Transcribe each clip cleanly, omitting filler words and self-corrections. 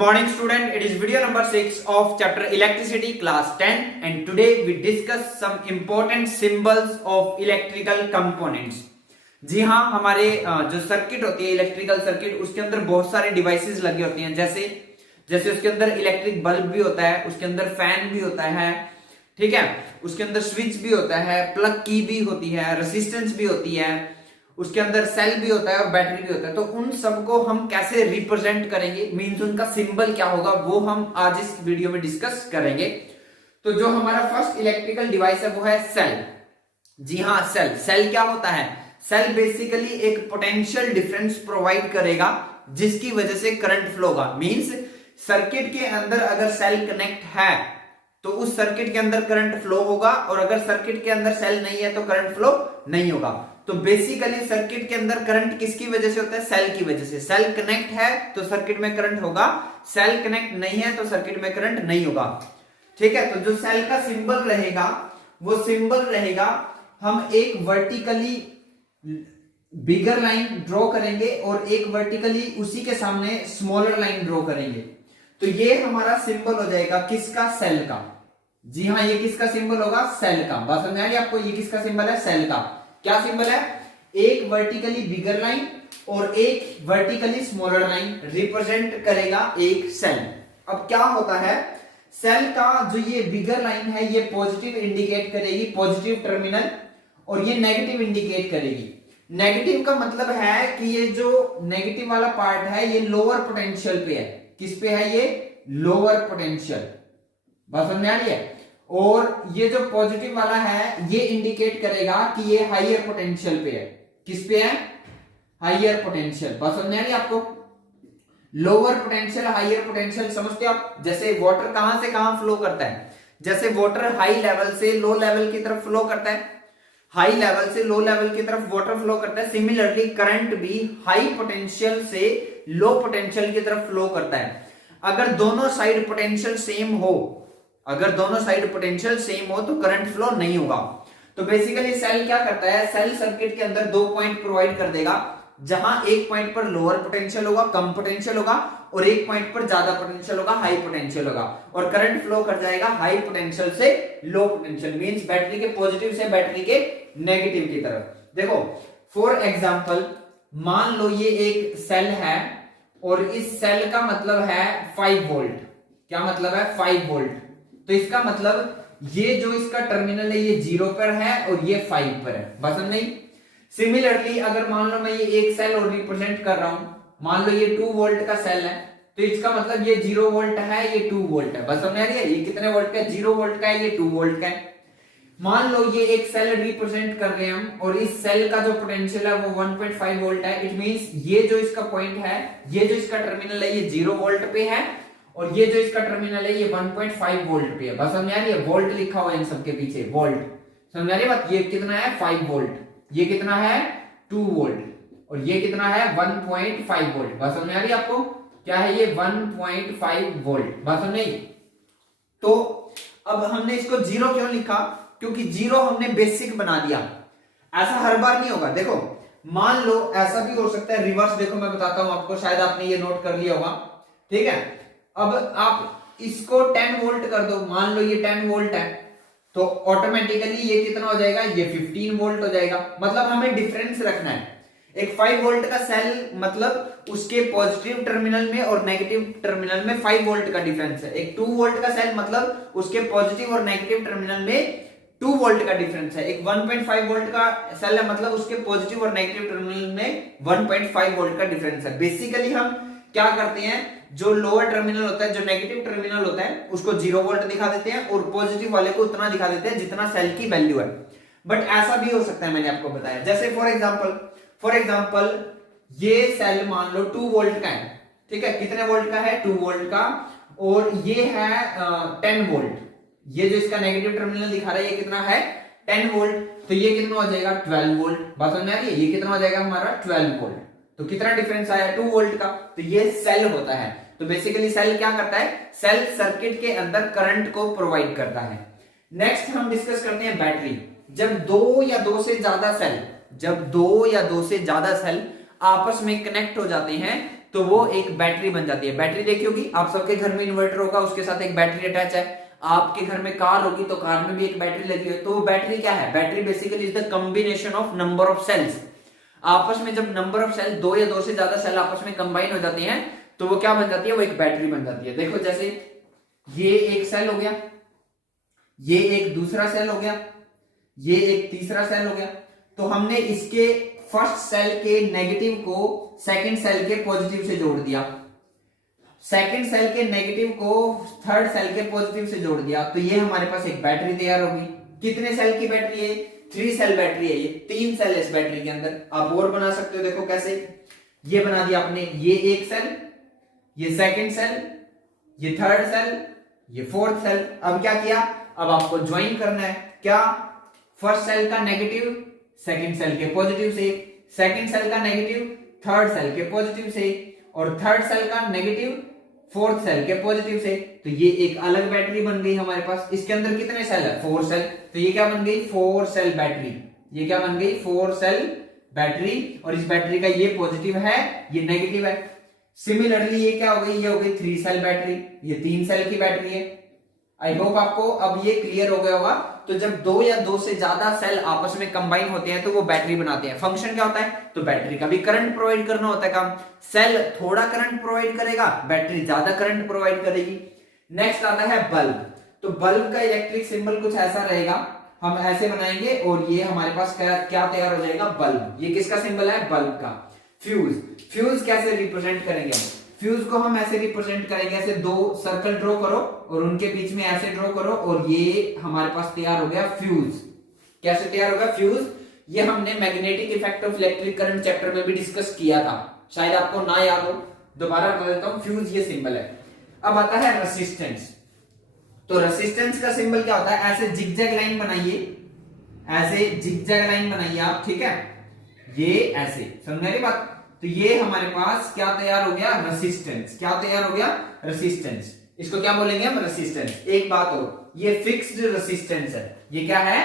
morning student, it is video number 6 of chapter electricity class 10 and today we discuss some important symbols of electrical components। जी हाँ, हमारे जो circuit होती है electrical circuit, उसके अंदर बहुत सारे डिवाइसेस लगे होते हैं। जैसे जैसे उसके अंदर इलेक्ट्रिक बल्ब भी होता है, उसके अंदर फैन भी होता है, ठीक है, उसके अंदर स्विच भी होता है, प्लग की भी होती है, रेसिस्टेंस भी होती है, उसके अंदर सेल भी होता है और बैटरी भी होता है। तो उन सबको हम कैसे रिप्रेजेंट करेंगे, मींस उनका सिंबल क्या होगा, वो हम आज इस वीडियो में डिस्कस करेंगे। तो जो हमारा फर्स्ट इलेक्ट्रिकल डिवाइस है वो है सेल। जी हाँ, सेल। सेल क्या होता है? सेल बेसिकली एक पोटेंशियल डिफरेंस प्रोवाइड करेगा जिसकी वजह से करंट फ्लो होगा। मींस सर्किट के अंदर अगर सेल कनेक्ट है तो उस सर्किट के अंदर करंट फ्लो होगा, और अगर सर्किट के अंदर सेल नहीं है तो करंट फ्लो नहीं होगा। तो बेसिकली सर्किट के अंदर करंट किसकी वजह से होता है? सेल की वजह से। सेल कनेक्ट है तो सर्किट में करंट होगा, सेल कनेक्ट नहीं है तो सर्किट में करंट नहीं होगा। ठीक है, तो जो सेल का सिंबल रहेगा वो सिंबल रहेगा, हम एक वर्टिकली बिगर लाइन ड्रॉ करेंगे और एक वर्टिकली उसी के सामने स्मॉलर लाइन ड्रॉ करेंगे। तो ये हमारा सिंबल हो जाएगा किसका? सेल का। जी हाँ, ये किसका सिंबल होगा? सेल का। बात समझ आ रही है आपको? ये किसका सिंबल है? सेल का। क्या सिंबल है? एक वर्टिकली बिगर लाइन और एक वर्टिकली स्मॉलर लाइन रिप्रेजेंट करेगा एक सेल। अब क्या होता है, सेल का जो ये बिगर लाइन है ये पॉजिटिव इंडिकेट करेगी, पॉजिटिव टर्मिनल, और ये नेगेटिव इंडिकेट करेगी। नेगेटिव का मतलब है कि ये जो नेगेटिव वाला पार्ट है ये लोअर पोटेंशियल पे है। किस पे है? ये लोअर पोटेंशियल। बात समझ में आ रही है? और ये जो पॉजिटिव वाला है ये इंडिकेट करेगा कि ये हायर पोटेंशियल पे है। किस पे है? Higher potential. बात समझ में आ रही है आपको? लोअर पोटेंशियल, हायर पोटेंशियल समझते हो आप? जैसे वाटर कहां से कहां फ्लो करता है, जैसे वाटर हाई लेवल से लो लेवल की तरफ फ्लो करता है, हाई लेवल से लो लेवल की तरफ वाटर फ्लो करता है। सिमिलरली करंट भी हाई पोटेंशियल से लो पोटेंशियल की तरफ फ्लो करता है। अगर दोनों साइड पोटेंशियल सेम हो, अगर दोनों साइड पोटेंशियल सेम हो तो करंट फ्लो नहीं होगा। तो बेसिकली सेल क्या करता है, सेल सर्किट के अंदर दो पॉइंट प्रोवाइड कर देगा, जहां एक पॉइंट पर लोअर पोटेंशियल होगा, कम पोटेंशियल होगा, और एक पॉइंट पर ज्यादा पोटेंशियल होगा, हाई पोटेंशियल होगा, और करंट फ्लो कर जाएगा हाई पोटेंशियल से लो पोटेंशियल, मींस बैटरी के पॉजिटिव से बैटरी के नेगेटिव की तरफ। देखो फॉर एग्जांपल, मान लो ये एक सेल है और इस सेल का मतलब है 5 वोल्ट। क्या मतलब है? 5 वोल्ट। तो इसका मतलब ये जो इसका टर्मिनल है ये 0 पर है और ये 5 पर है। बस नहीं? सिमिलरली अगर मान लो मैं ये एक सेल और रिप्रेजेंट कर रहा हूं, मान लो ये 2 वोल्ट का सेल है, तो इसका मतलब ये 0 वोल्ट है, ये 2 वोल्ट है। बस समझ आ रही है? ये कितने वोल्ट का है? 0 वोल्ट का है, ये 2 वोल्ट का है। मान लो ये एक सेल रिप्रेजेंट कर रहे हैं हम, और इस सेल का जो पोटेंशियल है वो 1.5 वोल्ट है। इट मींस ये जो इसका पॉइंट है, ये जो इसका टर्मिनल है ये 0 वोल्ट पे है, और ये जो इसका टर्मिनल है ये 1.5 वोल्ट पे है। बस समझ आ रही है? वोल्ट लिखा हुआ है इन सबके पीछे, वोल्ट। समझ आ रही है बात? ये कितना है? 5 वोल्ट। ये कितना है? 2 वोल्ट। और ये कितना है? 1.5 वोल्ट। बस समझ आ रही है आपको? क्या है ये? 1.5 वोल्ट। बस समझ नहीं? तो अब हमने इसको 0 क्यों लिखा? क्योंकि 0 हमने बेसिक बना दिया। ऐसा हर बार नहीं होगा। देखो मान लो ऐसा भी हो सकता है रिवर्स। देखो मैं बताता हूं आपको, शायद आपने ये नोट कर लिया होगा। ठीक है, अब आप इसको 10 वोल्ट कर दो, मान लो ये 10 वोल्ट है, तो ऑटोमेटिकली ये कितना हो जाएगा? ये 15 वोल्ट हो जाएगा। मतलब हमें डिफरेंस रखना है। एक 5 वोल्ट का सेल मतलब उसके पॉजिटिव टर्मिनल में और नेगेटिव टर्मिनल में 5 वोल्ट का डिफरेंस है। एक 2 वोल्ट का सेल मतलब उसके पॉजिटिव और नेगेटिव टर्मिनल में 2 वोल्ट का डिफरेंस है। एक 1.5 वोल्ट का सेल है मतलब उसके पॉजिटिव और नेगेटिव टर्मिनल में 1.5 वोल्ट का डिफरेंस है। बेसिकली हम क्या करते हैं, जो लोअर टर्मिनल होता है, जो नेगेटिव टर्मिनल होता है, उसको 0 वोल्ट दिखा देते हैं और पॉजिटिव वाले को उतना दिखा देते हैं जितना सेल की वैल्यू है। बट ऐसा भी हो सकता है, मैंने आपको बताया। जैसे फॉर एग्जांपल ये सेल मान लो 2 वोल्ट का है। ठीक है, कितने वोल्ट का है? 2 वोल्ट का, और ये है 10 वोल्ट। ये जो इसका नेगेटिव टर्मिनल दिखा रहा है ये कितना है? 10 वोल्ट। तो ये कितना हो जाएगा? 12 वोल्ट। बात समझ में आ रही है? ये कितना हो जाएगा हमारा? 12 वोल्ट। तो कितना डिफरेंस आया? 2 वोल्ट का। तो ये सेल होता है। तो बेसिकली सेल क्या करता है? सेल सर्किट के अंदर करंट को प्रोवाइड करता है। नेक्स्ट हम डिस्कस करते हैं बैटरी। जब दो या दो से ज्यादा सेल आपस में कनेक्ट हो जाते हैं तो वो एक बैटरी बन जाती है। बैटरी देखी होगी, आप सबके घर में इन्वर्टर होगा, उसके साथ एक बैटरी अटैच है। आपके घर में कार होगी तो कार में भी एक बैटरी लगी है। तो वो बैटरी क्या है? Battery basically is the combination of number of cells. आपस में जब नंबर ऑफ सेल, दो या दो से ज्यादा सेल आपस में कंबाइन हो जाती हैं तो वो क्या बन जाती है? वो एक बैटरी बन जाती है। देखो जैसे ये एक सेल हो गया, ये एक दूसरा सेल हो गया, ये एक तीसरा सेल हो गया। तो हमने इसके फर्स्ट सेल के नेगेटिव को सेकंड सेल के पॉजिटिव से जोड़ दिया, सेकंड सेल के नेगेटिव को थर्ड सेल के पॉजिटिव से जोड़ दिया, तो ये हमारे पास एक बैटरी तैयार होगी। कितने सेल की बैटरी है? 3 सेल बैटरी है। ये 3 सेल है इस बैटरी के अंदर। आप और बना सकते हो, देखो कैसे। ये बना दिया आपने, ये एक सेल, ये सेकंड सेल, ये थर्ड सेल, ये फोर्थ सेल। अब क्या किया? अब आपको ज्वाइन करना है। क्या? फर्स्ट सेल का नेगेटिव सेकंड सेल के पॉजिटिव से, सेकंड सेल का नेगेटिव थर्ड सेल के पॉजिटिव से, और थर्ड सेल का नेगेटिव फोर्थ सेल के पॉजिटिव से। तो ये एक अलग बैटरी बन गई हमारे पास। इसके अंदर कितने सेल है? 4 सेल। तो ये क्या बन गई? 4 सेल बैटरी। ये क्या बन गई? 4 सेल बैटरी। और इस बैटरी का ये पॉजिटिव है, ये नेगेटिव है। सिमिलरली ये क्या हो गई? ये हो गई 3 सेल बैटरी। ये 3 सेल की बैटरी है। आई होप आपको अब ये क्लियर हो गया होगा। तो जब दो या दो से ज्यादा सेल आपस में कंबाइन होते हैं तो वो बैटरी बनाते हैं। फंक्शन क्या होता है? तो बैटरी का भी करंट प्रोवाइड करना होता है काम। सेल थोड़ा करंट प्रोवाइड करेगा, बैटरी ज्यादा करंट प्रोवाइड करेगी। नेक्स्ट आता है बल्ब। तो बल्ब का इलेक्ट्रिक सिंबल कुछ ऐसा रहेगा, हम ऐसे बनाएंगे और ये हमारे पास क्या तैयार हो जाएगा? बल्ब। ये किसका सिंबल है? बल्ब का। फ्यूज। फ्यूज कैसे रिप्रेजेंट करेंगे? फ्यूज को हम ऐसे रिप्रेजेंट करेंगे, ऐसे 2 सर्कल ड्रॉ करो और उनके बीच में ऐसे ड्रॉ करो और ये हमारे पास तैयार हो गया फ्यूज। कैसे तैयार होगा फ्यूज? ये हमने magnetic effect of electric current chapter में भी डिस्कस किया था, शायद आपको ना याद हो, दोबारा बता देता हूं। फ्यूज ये सिंबल है। अब आता है रेसिस्टेंस। तो रेसिस्टेंस का सिंबल क्या होता है? ऐसे जिगजैग लाइन बनाइए, ऐसे जिगजैग लाइन बनाइए आप, ठीक है? ये ऐसे, समझ मेरी बात? तो ये हमारे पास क्या तैयार हो गया? रेसिस्टेंस। क्या तैयार हो गया? रेसिस्टेंस। इसको क्या बोलेंगे हम? रेसिस्टेंस। एक बात और, ये फिक्स्ड रेसिस्टेंस है। ये क्या है?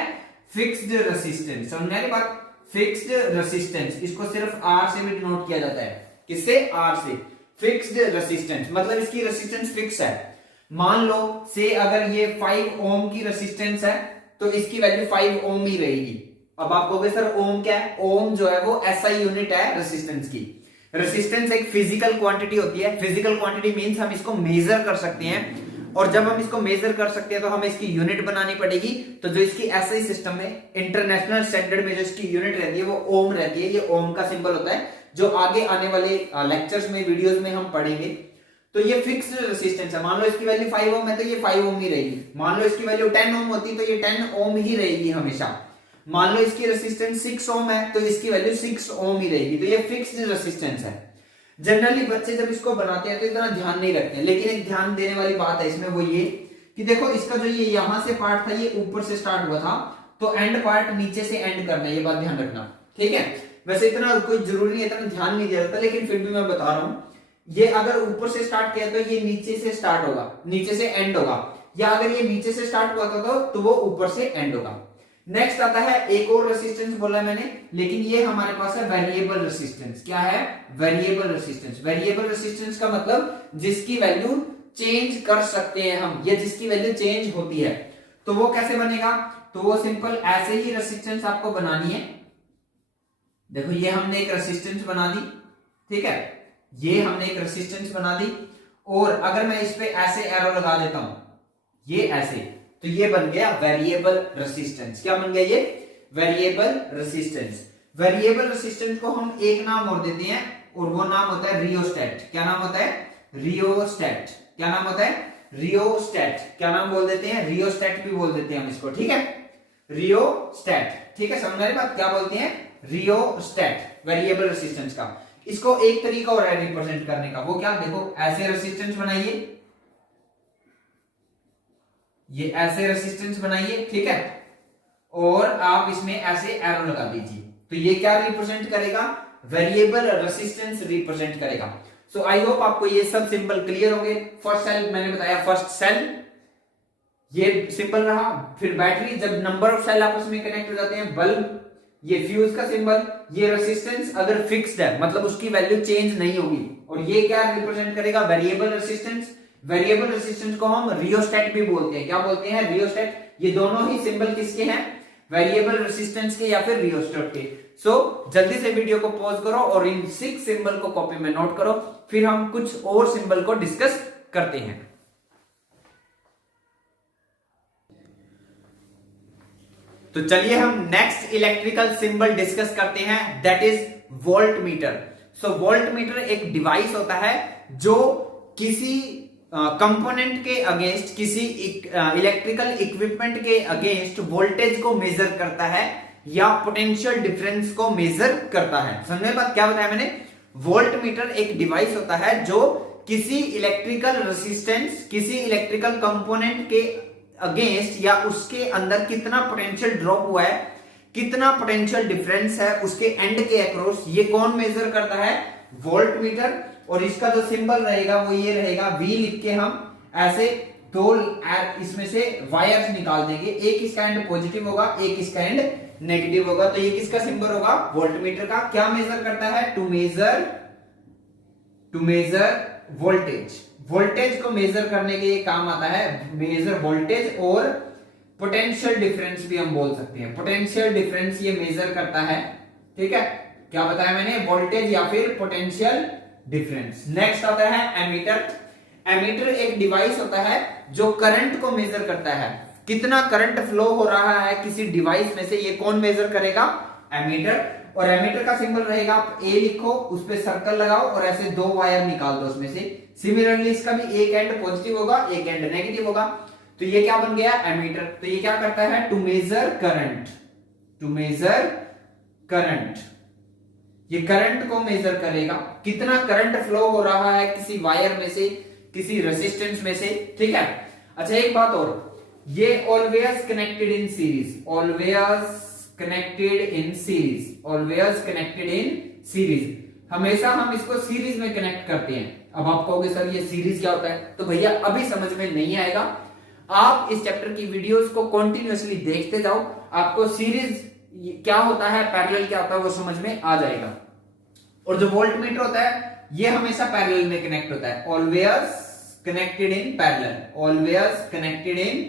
Fixed resistance. समझ मेरी बात? Fixed resistance. इसको सिर्फ आर से भी डिनोट किया जाता है। किससे? आर से। फिक्स्ड रेसिस्टेंस मतलब इसकी रेसिस्टेंस फिक्स है। मान लो से अगर ये 5 ओम की रेसिस्टेंस है तो इसकी वैल्यू 5 ओम ही रहेगी। अब आप कहोगे सर ओम क्या है? ओम जो है वो एसआई यूनिट है रेसिस्टेंस की। रेसिस्टेंस एक फिजिकल क्वांटिटी होती है। फिजिकल क्वांटिटी मींस हम इसको मेजर कर सकते हैं, और जब हम इसको मेजर कर सकते हैं तो हमें इसकी यूनिट बनानी पड़ेगी। तो जो इसकी एसआई सिस्टम में इंटरनेशनल स्टैंडर्ड में जो इसकी यूनिट रहती है वो ओम रहती है। ये ओम का सिंबल होता है, जो आगे आने वाले लेक्चर्स में, वीडियोस में हम पढ़ेंगे। तो ये फिक्स्ड रेसिस्टेंस है। मान लो इसकी वैल्यू 5 ओम है तो ये 5 ओम ही रहेगी। मान लो इसकी वैल्यू 10 ओम होती तो ये 10 ओम ही रहेगी हमेशा। मान लो इसकी रेसिस्टेंस 6 ओम है तो इसकी वैल्यू 6 ओम ही रहेगी। तो ये फिक्स्ड रेसिस्टेंस है। जनरली बच्चे जब इसको बनाते हैं तो इतना ध्यान नहीं रखते हैं, लेकिन एक ध्यान देने वाली बात है इसमें, वो ये कि देखो इसका जो ये यहां से पार्ट था ये ऊपर से स्टार्ट हुआ था, तो एंड पार्ट नीचे से एंड करना है। ये बात ध्यान रखना, ठीक है? वैसे इतना कोई जरूरी नहीं, इतना ध्यान नहीं दिया जाता, लेकिन फिर भी मैं बता रहा हूं। ये अगर ऊपर से स्टार्ट किया तो ये नीचे से स्टार्ट होगा, नीचे से एंड होगा, या अगर ये नीचे से स्टार्ट हुआ था तो वो ऊपर से एंड होगा। नेक्स्ट आता है एक और रेसिस्टेंस बोला मैंने, लेकिन ये हमारे पास है वेरिएबल रेसिस्टेंस। क्या है? Variable resistance. वेरिएबल रेसिस्टेंस का मतलब जिसकी वैल्यू चेंज कर सकते हैं हम, या जिसकी वैल्यू चेंज होती है। तो वो कैसे बनेगा? तो वो सिंपल ऐसे ही रेसिस्टेंस आपको बनानी है। देखो ये हमने एक रेसिस्टेंस बना दी, ठीक है? ये हमने एक रेसिस्टेंस बना दी, और अगर मैं इस पे ऐसे एरो लगा देता हूं, ये ऐसे, तो ये बन गया वेरिएबल रेसिस्टेंस। क्या बन गया ये? Variable resistance. वेरिएबल रेसिस्टेंस को हम एक नाम और देते हैं, और वो नाम होता है रियोस्टेट। क्या नाम होता है? रियोस्टेट। क्या नाम होता है? रियोस्टेट। क्या नाम बोल देते हैं? रियोस्टेट भी बोल देते हैं हम इसको, ठीक है? रियोस्टेट, ठीक है? समझ रहे बात? क्या बोलते हैं? रियोस्टेट, वेरिएबल रेसिस्टेंस का। इसको एक तरीका और है रिप्रेजेंट करने का, वो क्या? देखो ऐसे रेसिस्टेंस बनाइए, ये ऐसे रेसिस्टेंस बनाइए, ठीक है? और आप इसमें ऐसे एरो लगा दीजिए, तो ये क्या रिप्रेजेंट करेगा? वेरिएबल रेसिस्टेंस रिप्रेजेंट करेगा। सो आई होप आपको ये सब सिंबल क्लियर हो गए। फर्स्ट सेल मैंने बताया, फर्स्ट सेल ये सिंबल रहा। फिर बैटरी, जब नंबर ऑफ सेल आपस में कनेक्ट हो जाते हैं। बल्ब, ये फ्यूज का सिंबल। ये रेसिस्टेंस अगर फिक्स्ड है मतलब उसकी वैल्यू चेंज नहीं होगी, और ये क्या रिप्रेजेंट करेगा, वेरिएबल रेसिस्टेंस। वेरिएबल रेसिस्टेंस को हम रियोस्टेट भी बोलते हैं, क्या बोलते हैं, रियोस्टेट। ये दोनों ही सिंबल किसके हैं, वेरिएबल रेसिस्टेंस के या फिर रियोस्टेट के। सो जल्दी से वीडियो को पॉज करो और इन 6 सिंबल को कॉपी में नोट करो, फिर हम कुछ और सिंबल को डिस्कस करते हैं। तो चलिए हम नेक्स्ट इलेक्ट्रिकल सिंबल डिस्कस करते हैं, that is volt meter. So volt meter एक डिवाइस होता है जो किसी कंपोनेंट के अगेंस्ट, किसी इलेक्ट्रिकल इक्विपमेंट के अगेंस्ट वोल्टेज को मेजर करता है या पोटेंशियल डिफरेंस को मेजर करता है। समझने बात, क्या बताया मैंने, वोल्ट मीटर एक डिवाइस होता है जो किसी इलेक्ट्रिकल रेसिस्टेंस, किसी इलेक्ट्रिकल कंपोनेंट के अगेंस्ट या उसके अंदर कितना पोटेंशियल ड्रॉप हुआ है, कितना पोटेंशियल डिफरेंस है उसके एंड के अक्रॉस, ये कौन मेजर करता है, वोल्ट मीटर। और इसका जो सिंबल रहेगा वो ये रहेगा, V लिख के हम ऐसे दो इसमें से वायर्स निकाल देंगे, एक इसका एंड पॉजिटिव होगा, एक इसका एंड नेगेटिव होगा। तो ये किसका सिंबल होगा, वोल्ट मीटर का। क्या मेजर करता है, टू मेजर वोल्टेज। वोल्टेज को मेजर करने के लिए काम आता है, मेजर वोल्टेज। और पोटेंशियल डिफरेंस भी हम बोल सकते हैं, पोटेंशियल डिफरेंस ये मेजर करता है, ठीक है। क्या बताया मैंने, वोल्टेज या फिर पोटेंशियल डिफरेंस। नेक्स्ट आता है एमीटर। एमीटर एक डिवाइस होता है जो करंट को मेजर करता है, कितना करंट फ्लो हो रहा है किसी डिवाइस में से, ये कौन मेजर करेगा, एमीटर। और एमीटर का सिंबल रहेगा, आप ए लिखो, उस पे सर्कल लगाओ और ऐसे दो वायर निकाल दो उसमें से। सिमिलरली इसका भी एक एंड पॉजिटिव होगा, एक एंड नेगेटिव होगा। तो ये क्या बन गया, एमीटर। तो ये क्या करता है, to measure current, to measure current. ये करंट को मेजर करेगा, कितना करंट फ्लो हो रहा है किसी वायर में से, किसी रेसिस्टेंस में से, ठीक है। अच्छा एक बात और, ये always connected in series, always connected in series, always connected in series. हमेशा हम इसको सीरीज में कनेक्ट करते हैं। अब आप कहोगे सर ये सीरीज क्या होता है, तो भैया अभी समझ में नहीं आएगा, आप इस चैप्टर की वीडियोस को कंटिन्यूअसली देखते जाओ, आपको सीरीज क्या होता है, पैरेलल क्या होता है, वो समझ में आ जाएगा। और जो वोल्ट मीटर होता है ये हमेशा पैरेलल में कनेक्ट होता है, always connected in parallel, always connected in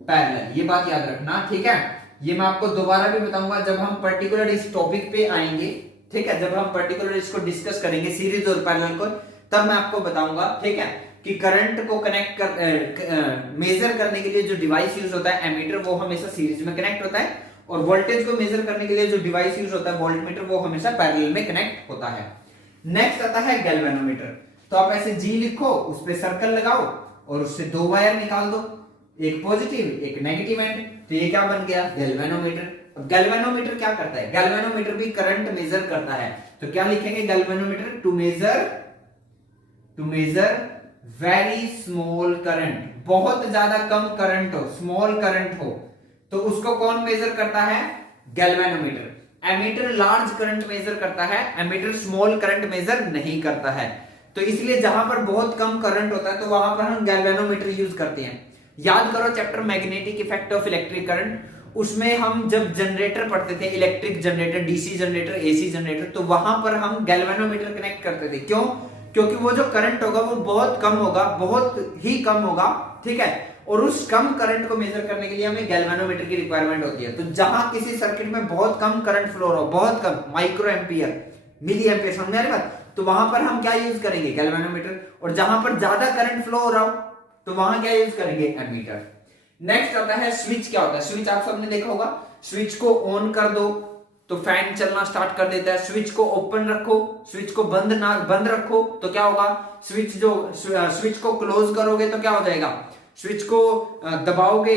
parallel, ये बात याद रखना, ठीक है। ये मैं आपको दोबारा भी बताऊंगा जब हम पर्टिकुलर इस टॉपिक पे आएंगे, ठीक है। जब हम पर्टिकुलर इसको डिस्कस करेंगे सीरीज और पैरेलल को, तब मैं आपको बताऊंगा, ठीक है, कि करंट को कनेक्ट कर मेजर करने के लिए जो डिवाइस यूज होता है एमीटर, वो हमेशा सीरीज में कनेक्ट होता है। और वोल्टेज को मेजर करने के लिए जो डिवाइस यूज होता है वोल्ट मीटर, वो हमेशा पैरेलल में कनेक्ट होता है। नेक्स्ट आता है गैल्वेनोमीटर। तो आप ऐसे G लिखो, उस पे सर्कल लगाओ और उससे दो वायर निकाल दो, एक पॉजिटिव एक नेगेटिव एंड। तो ये क्या बन गया, गैल्वेनोमीटर। गैल्वेनोमीटर क्या करता है, गैल्वेनोमीटर भी करंट मेजर करता है। तो क्या लिखेंगे, galvanometer to measure very small current, बहुत ज्यादा कम करंट हो, स्मॉल करंट हो, तो उसको कौन मेजर करता है, galvanometer. Ammeter large current measure करता है, एमीटर स्मॉल करंट मेजर नहीं करता है। तो इसलिए जहां पर बहुत कम करंट होता है तो वहां पर हम गैल्वेनोमीटर यूज करते हैं। याद करो chapter magnetic effect of electric current, उसमें हम जब जनरेटर पढ़ते थे, electric generator, DC generator, AC generator, तो वहां पर हम गैल्वेनोमीटर कनेक्ट करते थे। क्यों, क्योंकि वो जो करंट होगा वो बहुत कम होगा, बहुत ही कम होगा, ठीक है। और उस कम करंट को मेजर करने के लिए हमें गैल्वेनोमीटर की रिक्वायरमेंट होती है। तो जहां किसी सर्किट में बहुत कम करंट फ्लो हो, बहुत कम, माइक्रो एम्पियर, मिली एम्पियर, समझ आ रही बात, तो वहां पर हम क्या यूज करेंगे, गैल्वेनोमीटर। और जहां पर ज्यादा करंट फ्लो हो रहा हो तो वहां क्या यूज करेंगे, एमीटर। नेक्स्ट आता है स्विच। क्या होता है, स्विच आप सबने देखा होगा, स्विच को ऑन कर दो तो फैन चलना स्टार्ट कर देता है, स्विच को ओपन रखो, स्विच को बंद रखो तो क्या होगा, स्विच को क्लोज करोगे तो क्या हो जाएगा, स्विच को दबाओगे,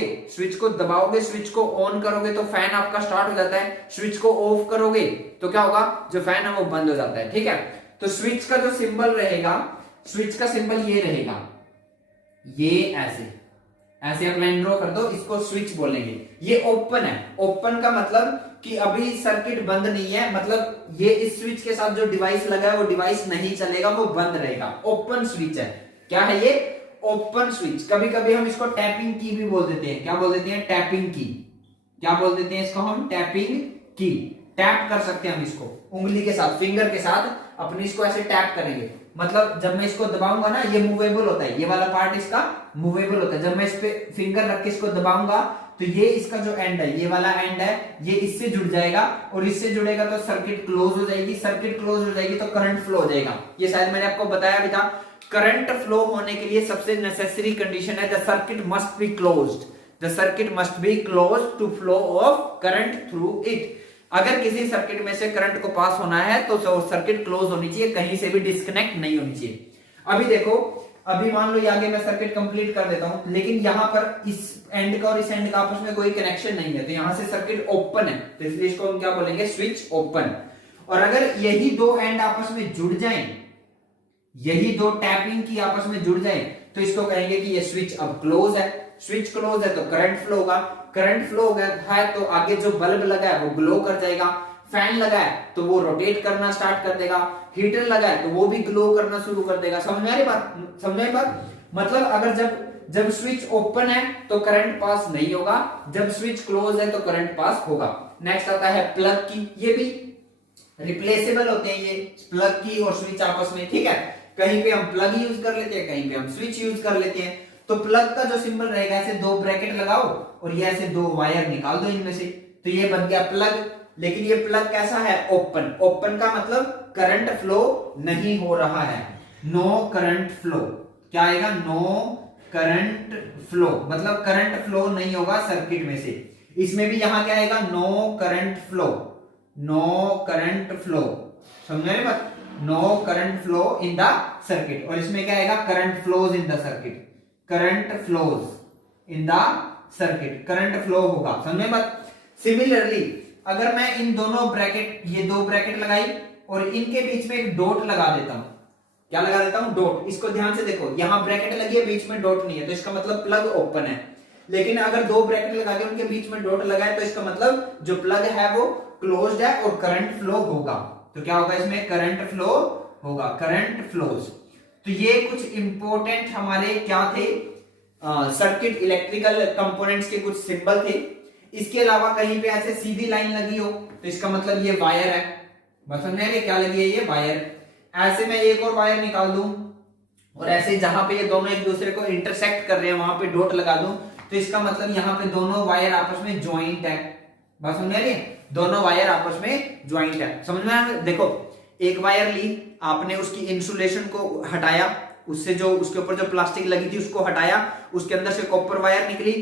स्विच को ऑन करोगे तो फैन आपका स्टार्ट हो जाता है, स्विच को ऑफ करोगे तो क्या होगा, जो फैन है वो बंद हो जाता है, ठीक है। तो स्विच का जो सिंबल रहेगा, स्विच का सिंबल ये रहेगा, ये ऐसे आप लाइन ड्रॉ कर दो, इसको स्विच बोलेंगे। ये ओपन है, ओपन का मतलब कि अभी सर्किट बंद नहीं है, मतलब ये इस स्विच के साथ जो डिवाइस लगा है वो डिवाइस नहीं चलेगा, वो बंद रहेगा, ओपन स्विच है। क्या है ये, ओपन स्विच। कभी कभी हम इसको टैपिंग की भी बोल देते हैं। क्या बोल देते हैं, टैपिंग की। क्या बोल देते हैं इसको हम, टैपिंग की। टैप कर सकते हैं हम इसको उंगली के साथ, फिंगर के साथ अपनी इसको ऐसे टैप करेंगे मतलब जब मैं इसको दबाऊंगा ना, ये मूवेबल होता है, ये वाला पार्ट इसका मूवेबल होता है। जब मैं इस पे फिंगर रख के इसको दबाऊंगा तो ये इसका जो एंड है, ये वाला एंड है, ये इससे जुड़ जाएगा और इससे जुड़ेगा तो सर्किट क्लोज हो जाएगी। सर्किट क्लोज हो जाएगी तो करंट फ्लो हो जाएगा। ये शायद मैंने आपको बताया भी था। करंट फ्लो होने के लिए सबसे नेसेसरी कंडीशन है the circuit must be closed. The circuit must be closed to flow of current through it. अगर किसी सर्किट में से करंट को पास होना है तो सर्किट क्लोज होनी चाहिए, कहीं से भी डिस्कनेक्ट नहीं होनी चाहिए। अभी देखो, अभी मान लो ये आगे मैं सर्किट कंप्लीट कर देता हूं, लेकिन यहां पर इस एंड का और इस एंड का आपस में कोई कनेक्शन नहीं है, तो यहां से सर्किट ओपन है, तो इसलिए इसको हम क्या बोलेंगे, स्विच ओपन। और अगर यही दो एंड आपस में जुड़ जाएं, यही दो टैपिंग की आपस में जुड़ जाएं, तो इसको कहेंगे कि ये स्विच अब क्लोज है। स्विच क्लोज है तो करंट फ्लो होगा। करंट फ्लो हो गया है तो आगे जो बल्ब लगा है वो ग्लो कर जाएगा। फैन लगा है तो वो रोटेट करना स्टार्ट कर देगा। हीटर लगा है तो वो भी ग्लो करना शुरू कर देगा। समझ में आ रही बात? समझ में बात? मतलब अगर जब स्विच ओपन है तो करंट पास नहीं होगा, जब स्विच क्लोज है तो करंट पास होगा। नेक्स्ट आता है प्लग की। ये भी रिप्लेसेबल होते हैं, ये प्लग की और स्विच आपस में, ठीक है। कहीं पे हम प्लग यूज कर लेते हैं, कहीं पे हम स्विच यूज कर लेते हैं। तो प्लग का जो सिंबल रहेगा, ऐसे दो ब्रैकेट लगाओ और ये ऐसे दो वायर निकाल दो इनमें से, तो ये बन गया प्लग। लेकिन ये प्लग कैसा है, ओपन। ओपन का मतलब करंट फ्लो नहीं हो रहा है, नो करंट फ्लो। क्या आएगा, नो करंट फ्लो, मतलब करंट फ्लो नहीं होगा सर्किट में से। इसमें भी यहां क्या आएगा, no current flow, no current flow. समझे बात? No current flow in the circuit. और इसमें क्या आएगा, current flows in the circuit, current flows in the circuit, current flow होगा। समझे बात? सिमिलरली अगर मैं इन दोनों ब्रैकेट, ये दो ब्रैकेट लगाई और इनके बीच में एक डॉट लगा देता हूं, क्या लगा देता हूं, डॉट। इसको ध्यान से देखो, यहां ब्रैकेट लगी है, बीच में डॉट नहीं है, तो इसका मतलब प्लग ओपन है। लेकिन अगर दो ब्रैकेट लगा के उनके बीच में डॉट लगा है तो इसका मतलब जो प्लग है वो क्लोज्ड है और करंट फ्लो होगा। तो क्या होगा, इसमें करंट फ्लो होगा, करंट फ्लोज। तो ये कुछ इंपॉर्टेंट हमारे क्या थे, सर्किट इलेक्ट्रिकल कंपोनेंट्स के कुछ सिंबल थे। इसके अलावा कहीं पे ऐसे सीधी लाइन लगी हो तो इसका मतलब ये वायर है। बस समझ रहे क्या लगी है, ये वायर। ऐसे मैं एक और वायर निकाल दूं और ऐसे जहां पे ये दोनों एक दूसरे को इंटरसेक्ट कर रहे हैं वहां पे डॉट लगा दूं, तो इसका मतलब यहाँ पे दोनों वायर आपस में ज्वाइंट है। बस समझ रहे, दोनों वायर आपस में ज्वाइंट है। समझ में आया? देखो, एक वायर ली आपने, उसकी इंसुलेशन को हटाया, उससे जो उसके ऊपर जो प्लास्टिक लगी थी उसको हटाया, उसके अंदर से कॉपर वायर निकली।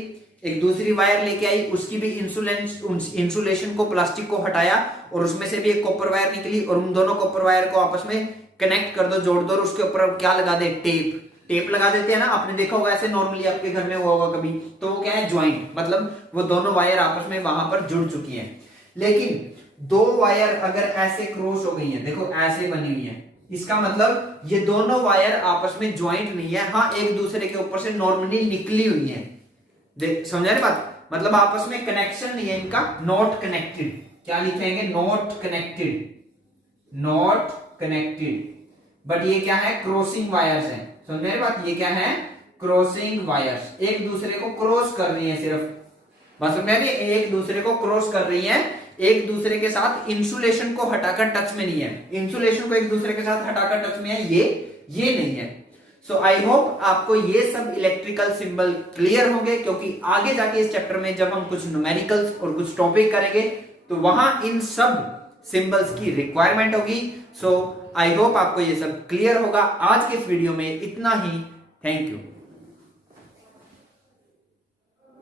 एक दूसरी वायर लेके आई, उसकी भी इंसुलेशन को, प्लास्टिक को हटाया और उसमें से भी एक कॉपर वायर निकली, और उन दोनों कॉपर वायर को आपस में कनेक्ट कर दो, जोड़ दो, और उसके ऊपर क्या लगा दे, टेप। टेप लगा देते हैं ना, आपने देखा होगा ऐसे, नॉर्मली आपके घर में हुआ होगा कभी, तो वो क्या है, ज्वाइंट। मतलब वो दोनों वायर आपस में वहां पर जुड़ चुकी हैं। लेकिन दो वायर अगर ऐसे क्रॉस हो गई हैं, देखो ऐसे बनी हुई है, इसका मतलब ये दोनों वायर आपस में ज्वाइंट नहीं है, हाँ एक दूसरे के ऊपर से नॉर्मली निकली हुई है। देख, समझा रहे बात? मतलब आपस में कनेक्शन नहीं है इनका, नॉट कनेक्टेड। क्या लिखेंगे, not connected, not connected. But ये क्या है, क्रॉसिंग वायर्स हैं। समझ रहे बात? ये क्या है, क्रॉसिंग वायर्स, एक दूसरे को क्रॉस कर रही है सिर्फ। बस समझ रहे, एक दूसरे को क्रॉस कर रही है, एक दूसरे के साथ इंसुलेशन को हटाकर टच में नहीं है। इंसुलेशन को एक दूसरे के साथ हटाकर टच में है, ये नहीं है। सो आई होप आपको ये सब इलेक्ट्रिकल सिंबल क्लियर होंगे, क्योंकि आगे जाके इस चैप्टर में जब हम कुछ न्यूमेरिकल्स और कुछ टॉपिक करेंगे तो वहां इन सब सिंबल्स की रिक्वायरमेंट होगी। सो आई होप आपको ये सब क्लियर होगा। आज के इस वीडियो में इतना ही। Thank you.